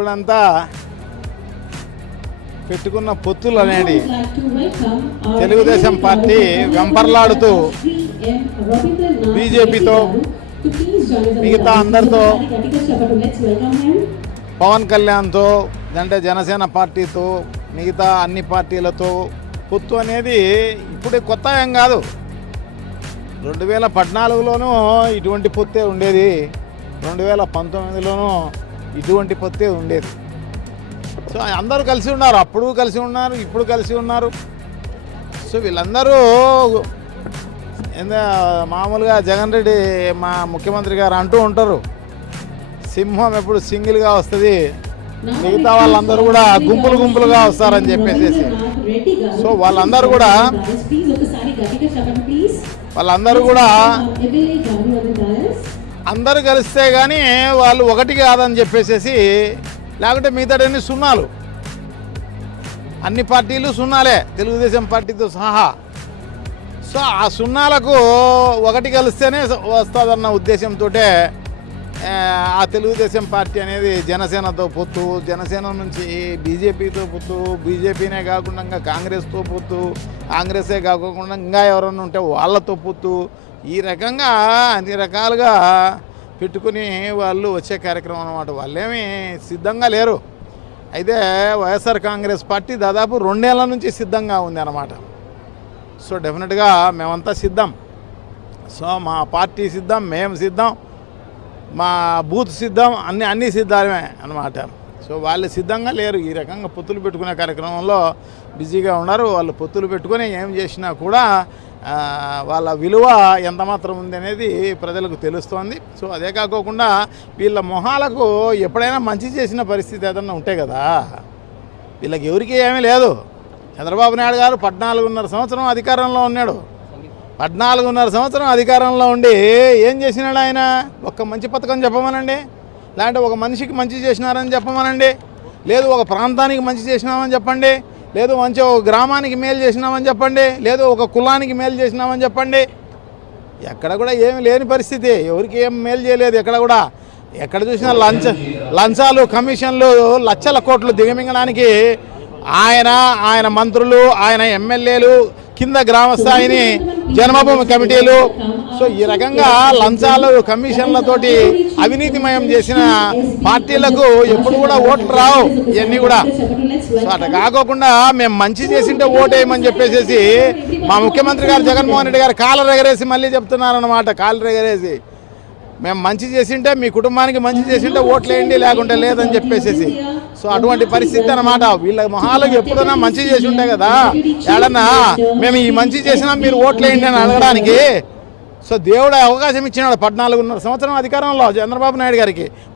ఇప్పుడంతా పెట్టుకున్న పొత్తులు అనేది తెలుగుదేశం పార్టీ వెంపర్లాడుతూ బీజేపీతో మిగతా అందరితో పవన్ కళ్యాణ్తో అంటే జనసేన పార్టీతో మిగతా అన్ని పార్టీలతో పొత్తు అనేది ఇప్పుడే కొత్త ఏం కాదు. రెండు వేల పద్నాలుగులోనూ ఇటువంటి పొత్తే ఉండేది. రెండు వేల పంతొమ్మిదిలోనూ ఇటువంటి పొత్తే ఉండేది. సో అందరూ కలిసి ఉన్నారు. అప్పుడు కలిసి ఉన్నారు ఇప్పుడు కలిసి ఉన్నారు. సో వీళ్ళందరూ ఏందా మామూలుగా జగన్ రెడ్డి మా ముఖ్యమంత్రి గారు అంటూ ఉంటారు. సింహం ఎప్పుడు సింగిల్గా వస్తుంది. మిగతా వాళ్ళందరూ కూడా గుంపులు గుంపులుగా వస్తారని చెప్పేసి సో వాళ్ళందరూ కూడా వాళ్ళందరూ కూడా అందరూ కలిస్తే కానీ వాళ్ళు ఒకటి కాదని చెప్పేసేసి లేకుంటే మిగతాడన్ని సున్నాలు. అన్ని పార్టీలు సున్నాలే తెలుగుదేశం పార్టీతో సహా. సో ఆ సున్నాలకు ఒకటి కలిస్తేనే వస్తుందన్న ఉద్దేశంతో ఆ తెలుగుదేశం పార్టీ అనేది జనసేనతో పొత్తు జనసేన నుంచి బీజేపీతో పొత్తు బీజేపీనే కాకుండా ఇంకా కాంగ్రెస్తో పొత్తు కాంగ్రెసే కాకుండా ఇంకా ఎవరన్నా ఉంటే వాళ్ళతో పొత్తు. ఈ రకంగా అన్ని రకాలుగా పెట్టుకుని వాళ్ళు వచ్చే కార్యక్రమం అనమాట వాళ్ళేమీ సిద్ధంగా లేరు. అయితే వైఎస్ఆర్ కాంగ్రెస్ పార్టీ దాదాపు రెండేళ్ళ నుంచి సిద్ధంగా ఉంది అన్నమాట. సో డెఫినెట్గా మేమంతా సిద్ధం. సో మా పార్టీ సిద్ధం మేము సిద్ధం. మా బూత్ సిద్ధం అన్ని అన్ని సిద్ధాలమే అన్నమాట. సో వాళ్ళు సిద్ధంగా లేరు. ఈ రకంగా పొత్తులు పెట్టుకునే కార్యక్రమంలో బిజీగా ఉన్నారు. వాళ్ళు పొత్తులు పెట్టుకొని ఏం చేసినా కూడా వాళ్ళ విలువ ఎంత మాత్రం ఉంది అనేది ప్రజలకు తెలుస్తోంది. సో అదే కాకోకుండా వీళ్ళ మొహాలకు ఎప్పుడైనా మంచి చేసిన పరిస్థితి ఏదన్నా ఉంటే కదా వీళ్ళకి ఎవరికి ఏమీ లేదు. చంద్రబాబు నాయుడు గారు పద్నాలుగున్నర సంవత్సరం అధికారంలో ఉన్నాడు. పద్నాలుగున్నర సంవత్సరం అధికారంలో ఉండి ఏం చేసినాడు ఆయన? ఒక్క మంచి పథకం చెప్పమనండి. లేదంటే ఒక మనిషికి మంచి చేసినారని చెప్పమనండి. లేదు ఒక ప్రాంతానికి మంచి చేసినామని చెప్పండి. లేదు మంచి ఒక గ్రామానికి మేలు చేసినామని చెప్పండి. లేదు ఒక కులానికి మేలు చేసినామని చెప్పండి. ఎక్కడ కూడా ఏమి లేని పరిస్థితి. ఎవరికి ఏం మేలు చేయలేదు ఎక్కడ కూడా. ఎక్కడ చూసినా లంచ లంచాలు కమిషన్లు లక్షల కోట్లు దిగమింగడానికి ఆయన ఆయన మంత్రులు ఆయన ఎమ్మెల్యేలు కింద గ్రామ స్థాయిని జన్మభూమి కమిటీలు. సో ఈ రకంగా లంచాలు కమిషన్లతోటి అవినీతిమయం చేసిన పార్టీలకు ఎప్పుడు కూడా ఓట్లు రావు ఇవన్నీ కూడా. సో అట్లా కాకోకుండా మేము మంచి చేసింటే ఓటేయమని చెప్పేసి మా ముఖ్యమంత్రి గారు జగన్మోహన్ రెడ్డి గారు కాలర్ ఎగరేసి మళ్ళీ చెప్తున్నారన్నమాట కాలర్ ఎగరేసి మేము మంచి చేసింటే మీ కుటుంబానికి మంచి చేసింటే ఓట్లేయండి లేకుంటే లేదని చెప్పేసేసి. సో అటువంటి పరిస్థితి అన్నమాట. వీళ్ళ మొహాలకు ఎప్పుడైనా మంచి చేసి ఉంటే కదా. ఏడన్నా మేము ఈ మంచి చేసినా మీరు ఓట్లేయండి అని అడగడానికి. సో దేవుడు అవకాశం ఇచ్చినాడు పద్నాలుగున్నర సంవత్సరం అధికారంలో చంద్రబాబు నాయుడు గారికి.